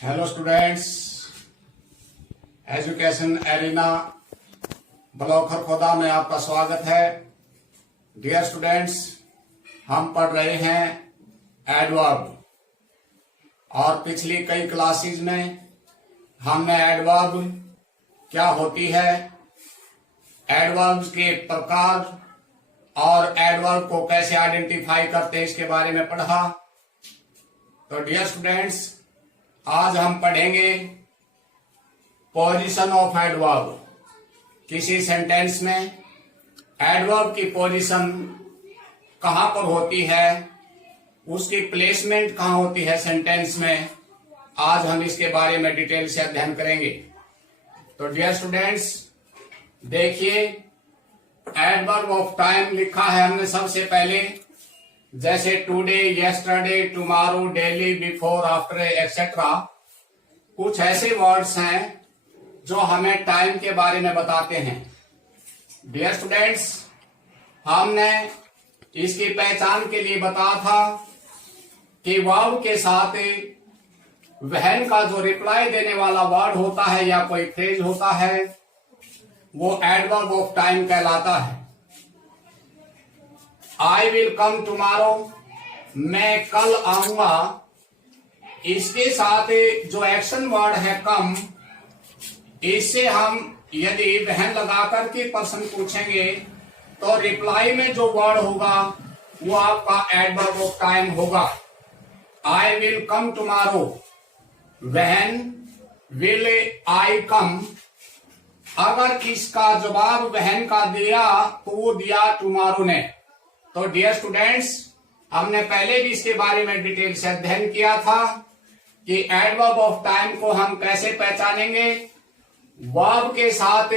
Hello students, education arena block Kharkhoda में आपका स्वागत है। डियर स्टूडेंट्स, हम पढ़ रहे हैं एडवर्ब और पिछली कई क्लासेस में हमने एडवर्ब क्या होती है, एडवर्ब्स के प्रकार और एडवर्ब को कैसे आइडेंटिफाई करते हैं इसके बारे में पढ़ा। तो डियर स्टूडेंट्स, आज हम पढ़ेंगे पोजीशन ऑफ एडवर्ब। किसी सेंटेंस में एडवर्ब की पोजीशन कहां पर होती है, उसकी प्लेसमेंट कहां होती है सेंटेंस में, आज हम इसके बारे में डिटेल से अध्ययन करेंगे। तो डियर स्टूडेंट्स, देखिए एडवर्ब ऑफ टाइम लिखा है हमने सबसे पहले, जैसे today, yesterday, tomorrow, daily, before, after, etcetera. कुछ ऐसे वर्ड्स हैं जो हमें टाइम के बारे में बताते हैं। डियर स्टूडेंट्स, हमने इसकी पहचान के लिए बताया था कि वर्ब के साथ वहन का जो रिप्लाई देने वाला वर्ड होता है या कोई फ्रेज होता है वो एडवर्ब ऑफ टाइम कहलाता है। आई विल कम टुमारो, मैं कल आऊंगा, इसके साथ जो एक्शन वर्ड है कम, इससे हम यदि वहन लगाकर के प्रश्न पूछेंगे तो रिप्लाई में जो वर्ड होगा वो आपका एडवर्ब ऑफ टाइम होगा। आई विल कम टुमारो, वहन विल आई कम। अगर इसका जवाब वहन का दिया तो वो दिया टुमारो ने। तो डियर स्टूडेंट्स, हमने पहले भी इसके बारे में डिटेल से अध्ययन किया था कि एडवर्ब ऑफ टाइम को हम कैसे पहचानेंगे। वर्ब के साथ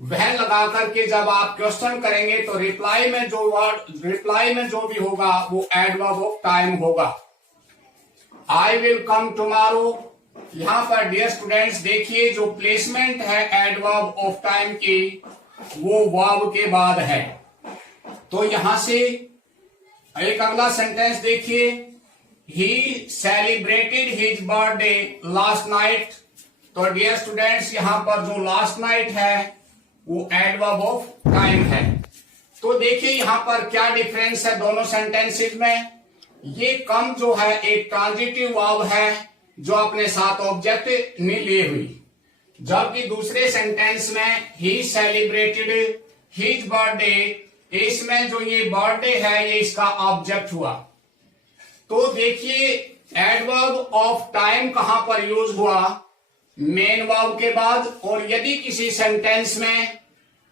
वहन लगा करके जब आप क्वेश्चन करेंगे तो रिप्लाई में जो भी होगा वो एडवर्ब ऑफ टाइम होगा। आई विल कम टुमारो, यहां पर डियर स्टूडेंट्स देखिए जो प्लेसमेंट है एडवर्ब ऑफ टाइम की वो वर्ब के बाद है। तो यहां से एक अगला सेंटेंस देखिए, he celebrated his birthday last night. तो डियर स्टूडेंट्स, यहां पर जो लास्ट नाइट है वो एडवर्ब ऑफ टाइम है। तो देखिए यहां पर क्या डिफरेंस है दोनों सेंटेंसेस में। ये कम जो है एक ट्रांजिटिव वर्ब है जो अपने साथ ऑब्जेक्ट नहीं लिए हुई, जबकि दूसरे सेंटेंस में ही सेलिब्रेटेड हिज बर्थडे, इसमें जो ये बर्थडे है ये इसका ऑब्जेक्ट हुआ। तो देखिए एडवर्ब ऑफ टाइम कहां पर यूज हुआ, मेन वर्ब के बाद। और यदि किसी सेंटेंस में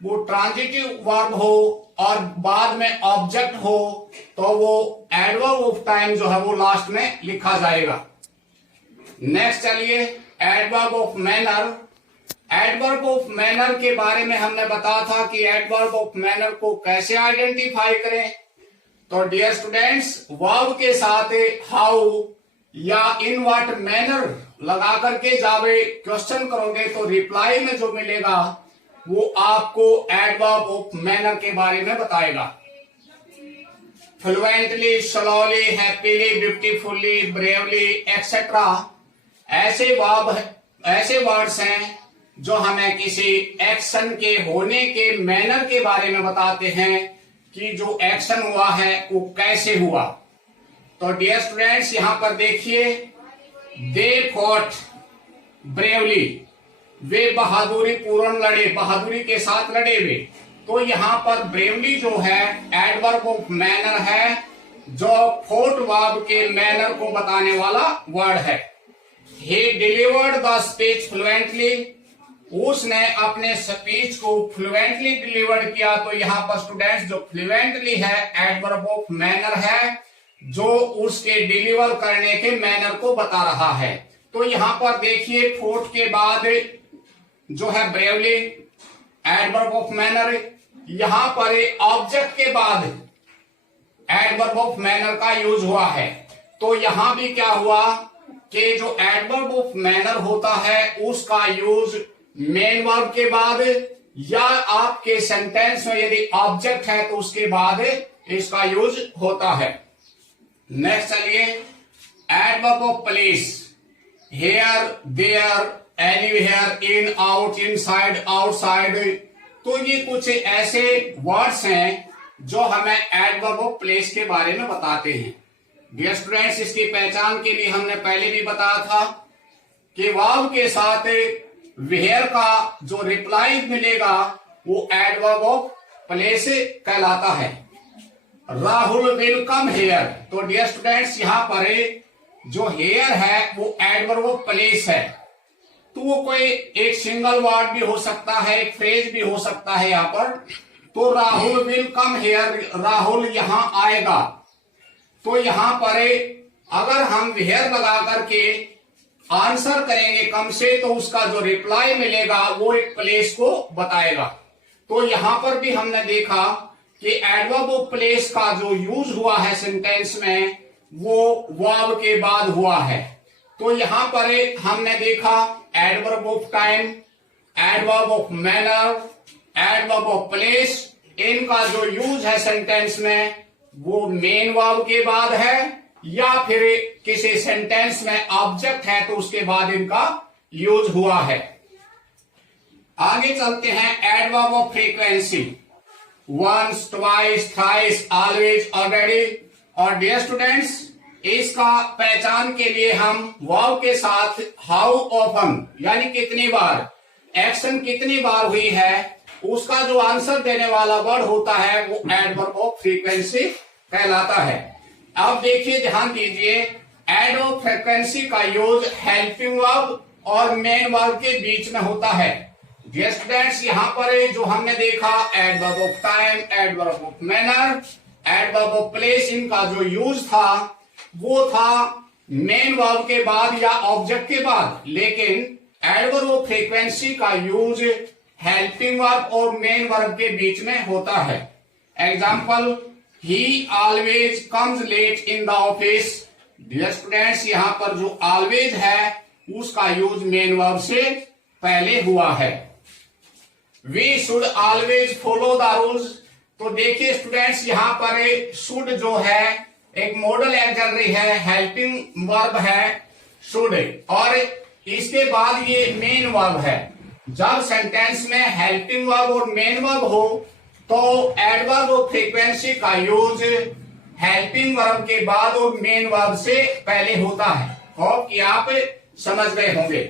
वो ट्रांजिटिव वर्ब हो और बाद में ऑब्जेक्ट हो तो वो एडवर्ब ऑफ टाइम जो है वो लास्ट में लिखा जाएगा। नेक्स्ट चलिए, adverb of manner. Adverb of manner के बारे में हमने बताया था कि एडवर्ब ऑफ मैनर को कैसे आइडेंटिफाई करें। तो डियर स्टूडेंट्स, वर्ब के साथ हाउ या इन व्हाट मैनर लगा करके जब क्वेश्चन करोगे तो रिप्लाई में जो मिलेगा वो आपको एडवर्ब ऑफ मैनर के बारे में बताएगा। Fluently, slowly, happily, beautifully, bravely, etcetera ऐसे वर्ड्स हैं जो हमें किसी एक्शन के होने के मैनर के बारे में बताते हैं कि जो एक्शन हुआ है वो कैसे हुआ। तो डियर स्टूडेंट्स, यहां पर देखिए, दे फॉट ब्रेवली, वे बहादुरी पूर्ण लड़े, बहादुरी के साथ लड़े वे। तो यहां पर ब्रेवली जो है एडवर्ब ऑफ मैनर है जो फोर्थ वर्ब के मैनर को बताने वाला वर्ड है। ही डिलीवर्ड द स्पीच फ्लुएंटली, उसने अपने स्पीच को फ्लुएंटली डिलीवर किया। तो यहाँ पर स्टूडेंट्स जो फ्लुएंटली है एडवर्ब ऑफ मैनर है जो उसके डिलीवर करने के मैनर को बता रहा है। तो यहाँ पर देखिए फोर्थ के बाद जो है ब्रेवली एडवर्ब ऑफ मैनर, यहाँ पर ऑब्जेक्ट के बाद एडवर्ब ऑफ मैनर का यूज हुआ है। तो यहां भी क्या हुआ कि जो एडवर्ब ऑफ मैनर होता है उसका यूज मेन वर्ब के बाद या आपके सेंटेंस में यदि ऑब्जेक्ट है तो उसके बाद इसका यूज होता है। नेक्स्ट चलिए, adverb of place. Here, there, anywhere, in, out, inside, outside. तो ये कुछ ऐसे वर्ड्स हैं जो हमें एडवर्ब ऑफ प्लेस के बारे में बताते हैं। डियर स्टूडेंट्स, इसकी पहचान के लिए हमने पहले भी बताया था कि वर्ब के साथ वेयर का जो रिप्लाई मिलेगा वो एडवर्ब ऑफ प्लेस कहलाता है। Rahul will come here. तो डियर स्टूडेंट्स, यहां पर जो हेयर है वो एडवर्ब ऑफ प्लेस है। तो वो कोई एक सिंगल वर्ड भी हो सकता है, एक फ्रेज भी हो सकता है यहां पर। तो Rahul will come here, Rahul यहां आएगा। तो यहां पर अगर हम वेयर लगा करके आंसर करेंगे कम से, तो उसका जो रिप्लाई मिलेगा वो एक प्लेस को बताएगा। तो यहां पर भी हमने देखा कि एडवर्ब ऑफ प्लेस का जो यूज हुआ है सेंटेंस में वो वर्ब के बाद हुआ है। तो यहां पर हमने देखा adverb of time, adverb of manner, adverb of place, इनका जो यूज है सेंटेंस में वो मेन वर्ब के बाद है, या फिर किसी सेंटेंस में ऑब्जेक्ट है तो उसके बाद इनका यूज हुआ है। आगे चलते हैं adverb of frequency, once, twice, thrice, always, already. और डियर स्टूडेंट्स, इसका पहचान के लिए हम वर्ब के साथ हाउ ऑफन यानी कितनी बार, एक्शन कितनी बार हुई है, उसका जो आंसर देने वाला वर्ड होता है वो एडवर्ब ऑफ फ्रीक्वेंसी कहलाता है। अब देखिए, ध्यान दीजिए, एडवर्ब ऑफ फ्रीक्वेंसी का यूज हेल्पिंग वर्ब और मेन वर्ब के बीच में होता है। डियर स्टूडेंट्स, यहां पर जो हमने देखा adverb of time, adverb of manner, adverb of place, इनका जो यूज था वो था मेन वर्ब के बाद या ऑब्जेक्ट के बाद, लेकिन एडवर्ब ऑफ फ्रीक्वेंसी का यूज हेल्पिंग वर्ब और मेन वर्ब के बीच में होता है। Example, he always comes late in the office. Dear students, यहां पर जो ऑलवेज है उसका यूज मेन वर्ब से पहले हुआ है। We should always follow the rules. तो देखिए स्टूडेंट्स, यहां पर शुड जो है एक मॉडल ऑक्सिलरी है, हेल्पिंग वर्ब है शुड, और इसके बाद ये मेन वर्ब है। जब सेंटेंस में हेल्पिंग वर्ब और मेन वर्ब हो तो एडवर्ब ऑफ फ्रीक्वेंसी का यूज हेल्पिंग वर्ब के बाद और मेन वर्ब से पहले होता है। होप कि आप समझ गए होंगे।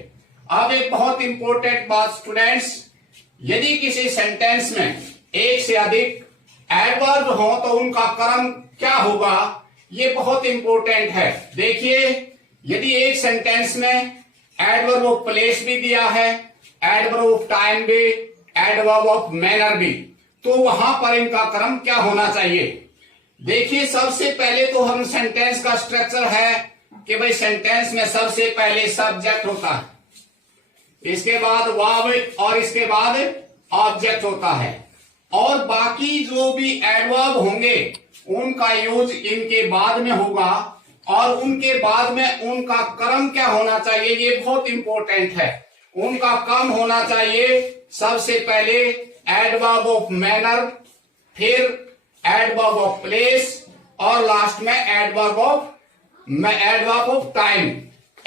अब एक बहुत इंपॉर्टेंट बात स्टूडेंट्स, यदि किसी सेंटेंस में एक से अधिक एडवर्ब हो तो उनका क्रम क्या होगा, ये बहुत इंपॉर्टेंट है। देखिए, यदि एक सेंटेंस में एडवर्ब ऑफ प्लेस भी दिया है, एडवर्ब ऑफ टाइम भी, एडवर्ब ऑफ मैनर भी, तो वहां पर इनका क्रम क्या होना चाहिए। देखिए, सबसे पहले तो हम सेंटेंस का स्ट्रक्चर है कि भाई सेंटेंस में सबसे पहले सब्जेक्ट होता है, इसके बाद वर्ब और इसके बाद ऑब्जेक्ट होता है, और बाकी जो भी एडवर्ब होंगे उनका यूज इनके बाद में होगा, और उनके बाद में उनका क्रम क्या होना चाहिए, ये बहुत इंपॉर्टेंट है। उनका क्रम होना चाहिए सबसे पहले एडवर्ब ऑफ मैनर, फिर एडवर्ब ऑफ प्लेस, और लास्ट में adverb of time.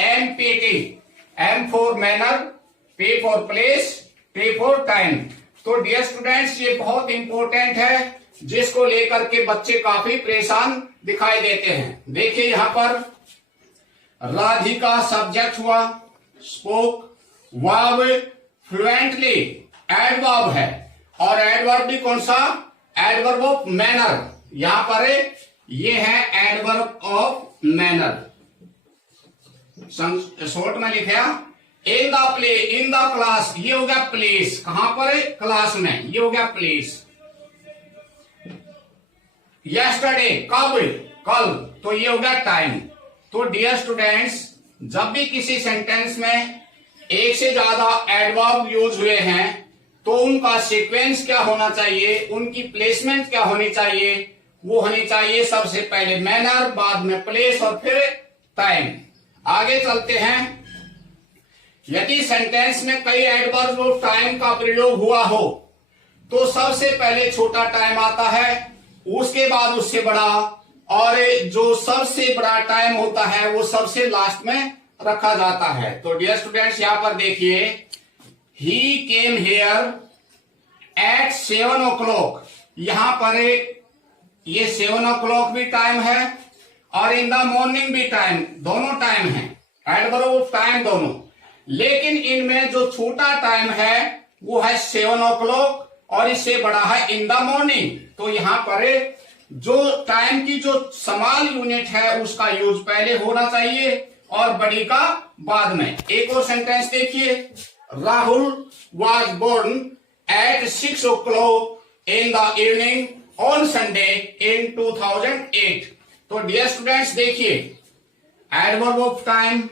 MPT, M for manner, P for place, T for time. तो डियर स्टूडेंट्स, ये बहुत इंपॉर्टेंट है जिसको लेकर के बच्चे काफी परेशान दिखाई देते हैं। देखिए, यहां पर राधिका सब्जेक्ट हुआ, स्पोक, वर्ब फ्लुएंटली एडवर्ब है, और एडवर्ब भी कौन सा, एडवर्ब ऑफ मैनर। यहां पर ये है एडवर्ब ऑफ मैनर, शॉर्ट में लिखा इन द क्लास, ये हो गया प्लेस, कहां पर, क्लास में, ये हो गया प्लेस। यस्टरडे, कब, कल, तो ये हो गया टाइम। तो डियर स्टूडेंट्स, जब भी किसी सेंटेंस में एक से ज्यादा एडवर्ब यूज हुए हैं तो उनका सीक्वेंस क्या होना चाहिए, उनकी प्लेसमेंट क्या होनी चाहिए, वो होनी चाहिए सबसे पहले मैनर, बाद में प्लेस और फिर टाइम। आगे चलते हैं। यदि सेंटेंस में कई एडवर्ब और टाइम का प्रयोग हुआ हो तो सबसे पहले छोटा टाइम आता है, उसके बाद उससे बड़ा, और जो सबसे बड़ा टाइम होता है वो सबसे लास्ट में रखा जाता है। तो डियर स्टूडेंट्स यहां पर देखिए, ही केम हेयर एट 7 o'clock। यहां पर ये 7 o'clock भी टाइम है और इन द मॉर्निंग भी टाइम, दोनों टाइम है, एडवर्ब ऑफ टाइम दोनों। लेकिन इनमें जो छोटा टाइम है वो है 7 o'clock और इससे बड़ा है इन द मॉर्निंग। तो यहां पर जो टाइम की जो स्मॉल यूनिट है उसका यूज पहले होना चाहिए और बड़ी का बाद में। एक और सेंटेंस देखिए, Rahul was born at 6 o'clock in the evening on Sunday in 2008। तो डियर स्टूडेंट्स देखिए, adverb of time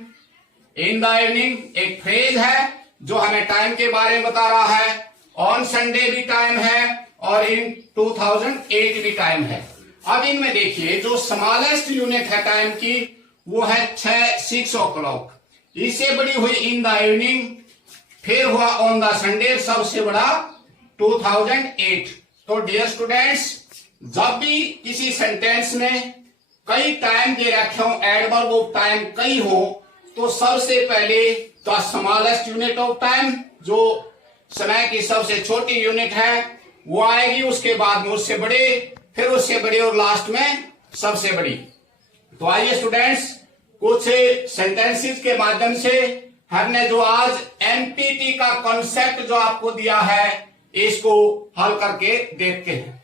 in the evening एक फ्रेज है जो हमें टाइम के बारे में बता रहा है, ऑन संडे भी टाइम है और इन 2008 भी टाइम है। अब इनमें देखिए जो स्मॉलेस्ट यूनिट है टाइम की वो है 6 o'clock, इससे बड़ी हुई इन द इवनिंग, फिर हुआ ऑन द संडे, सबसे बड़ा 2008। तो डियर स्टूडेंट्स, जब भी किसी सेंटेंस में कई टाइम दे रखे हो, एडवर्ब ऑफ टाइम कई हो, तो सबसे पहले the smallest unit of time, जो समय की सबसे छोटी यूनिट है वो आएगी, उसके बाद में उससे बड़े, फिर उससे बड़ी और लास्ट में सबसे बड़ी। तो आइए स्टूडेंट्स, कुछ सेंटेंसेस के माध्यम से हमने जो आज एमपीटी का कॉन्सेप्ट जो आपको दिया है इसको हल करके देखते हैं।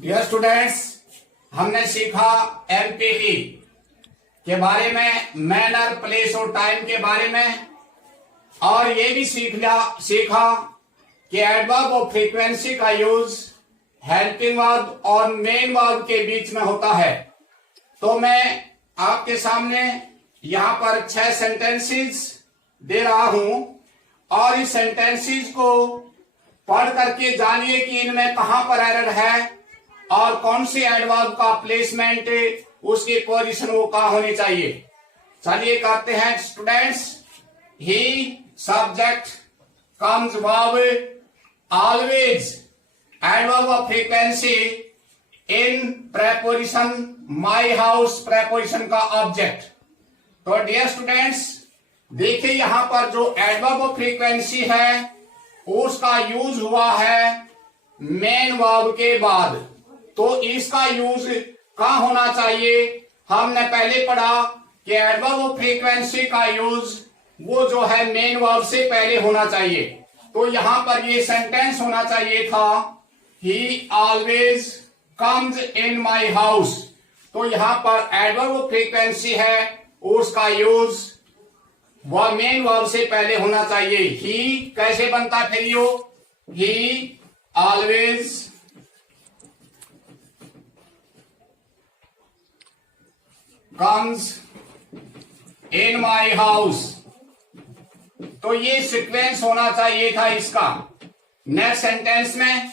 डियर स्टूडेंट्स, हमने सीखा एमपीटी के बारे में, मैनर, प्लेस और टाइम के बारे में, और ये भी सीखा कि एडवर्ब ऑफ फ्रीक्वेंसी का यूज हेल्पिंग वर्ब और मेन वर्ब के बीच में होता है। तो मैं आपके सामने यहां पर 6 सेंटेंसेस दे रहा हूं और इस सेंटेंसेस को पढ़ करके जानिए कि इनमें कहां पर एरर है और कौन से एडवर्ब का प्लेसमेंट, उसकी पोजीशन वो कहां होनी चाहिए। चलिए करते हैं students. He subject comes verb always, adverb of frequency in preposition my house, preposition का ऑब्जेक्ट। तो डियर स्टूडेंट्स देखिए, यहां पर जो एडवर्ब ऑफ फ्रीक्वेंसी है उसका यूज हुआ है मेन वर्ब के बाद। तो इसका यूज कहां होना चाहिए? हमने पहले पढ़ा कि एडवर्ब ऑफ फ्रीक्वेंसी का यूज वो जो है मेन वर्ब से पहले होना चाहिए। तो यहां पर ये सेंटेंस होना चाहिए था, ही always comes in my house. तो यहां पर एडवर्ब ऑफ फ्रीक्वेंसी है, उसका यूज वह मेन वर्ब से पहले होना चाहिए। ही कैसे बनता फिर यो? He always comes in my house. तो ये सीक्वेंस होना चाहिए था इसका। नेक्स्ट सेंटेंस में,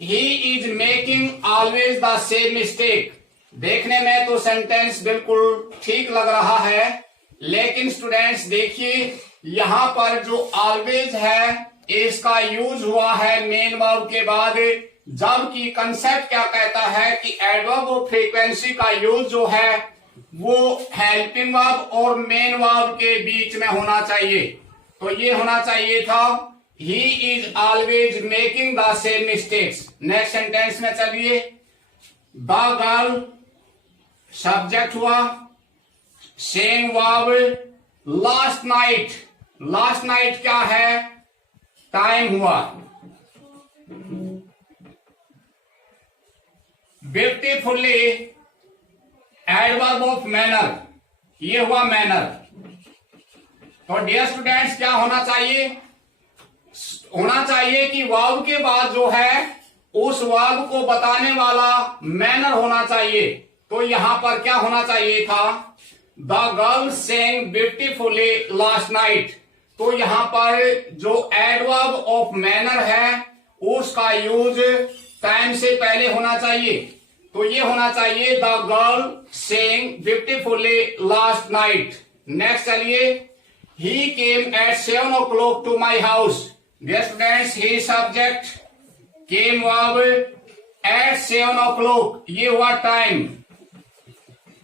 he is making always the same mistake. देखने में तो सेंटेंस बिल्कुल ठीक लग रहा है, लेकिन स्टूडेंट्स देखिए यहां पर जो ऑलवेज है इसका यूज हुआ है मेन वर्ब के बाद, जबकि कंसेप्ट क्या कहता है कि एडवर्ब ऑफ फ्रीक्वेंसी का यूज जो है वो हेल्पिंग वर्ब और मेन वर्ब के बीच में होना चाहिए। तो ये होना चाहिए था, he is always making the same mistakes. Next sentence में चलिए, द गर्ल सब्जेक्ट हुआ, same verb last night. Last night क्या है? टाइम हुआ। ब्यूटीफुली एडवर्ब ऑफ मैनर, ये हुआ मैनर। तो डियर स्टूडेंट्स क्या होना चाहिए? होना चाहिए कि वर्ब के बाद जो है उस वर्ब को बताने वाला मैनर होना चाहिए। तो यहां पर क्या होना चाहिए था? The girl sang beautifully last night. तो यहां पर जो एडवर्ब ऑफ मैनर है उसका यूज टाइम से पहले होना चाहिए। तो ये होना चाहिए, the girl sang beautifully last night. Next चलिए, he came at 7 o'clock to my house. Dear students, he subject, came verb at 7 o'clock, ये हुआ टाइम।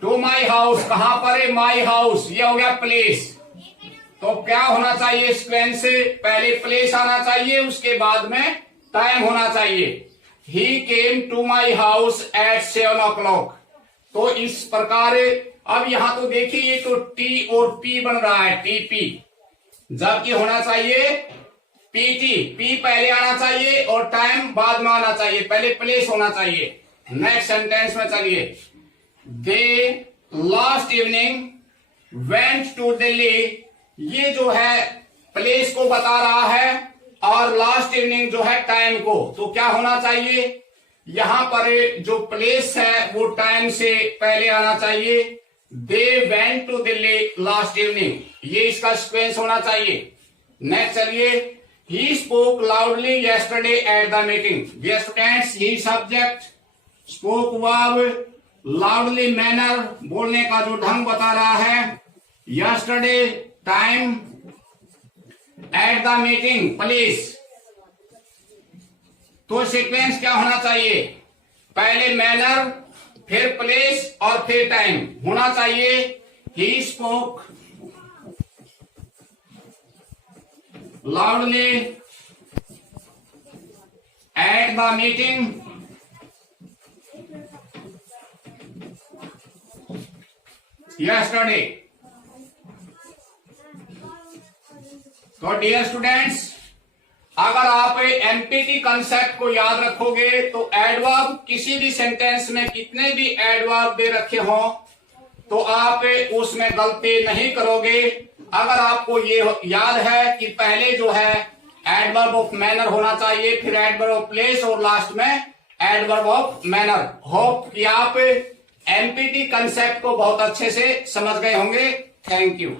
टू माई हाउस, कहां पर है? माई हाउस, ये हो गया प्लेस। तो क्या होना चाहिए सीक्वेंस से? पहले प्लेस आना चाहिए, उसके बाद में टाइम होना चाहिए। He came to my house at 7 o'clock। तो इस प्रकार अब यहां तो देखिए ये तो टी और पी बन रहा है, टीपी, जबकि होना चाहिए पीटी। पी पहले आना चाहिए और टाइम बाद में आना चाहिए, पहले प्लेस होना चाहिए। नेक्स्ट सेंटेंस में चलिए, they last evening went to Delhi. ये जो है प्लेस को बता रहा है और लास्ट इवनिंग जो है टाइम को। तो क्या होना चाहिए? यहां पर जो प्लेस है वो टाइम से पहले आना चाहिए। They went to Delhi last evening, ये इसका सीक्वेंस होना चाहिए। नेक्स्ट चलिए, he spoke loudly yesterday at the meeting. Dear students, he subject, spoke verb, loudly manner, बोलने का जो ढंग बता रहा है, yesterday time, at the meeting place. तो सीक्वेंस क्या होना चाहिए? पहले मैनर, फिर प्लेस और फिर टाइम होना चाहिए। ही spoke loudly eight the meeting yesterday। तो डियर स्टूडेंट्स, अगर आप एमपीटी कंसेप्ट को याद रखोगे तो एडवर्ब, किसी भी सेंटेंस में कितने भी एडवर्ब दे रखे हो तो आप उसमें गलती नहीं करोगे। अगर आपको ये याद है कि पहले जो है एडवर्ब ऑफ मैनर होना चाहिए, फिर एडवर्ब ऑफ प्लेस और लास्ट में एडवर्ब ऑफ मैनर। होप कि आप एमपीटी कंसेप्ट को बहुत अच्छे से समझ गए होंगे। Thank you.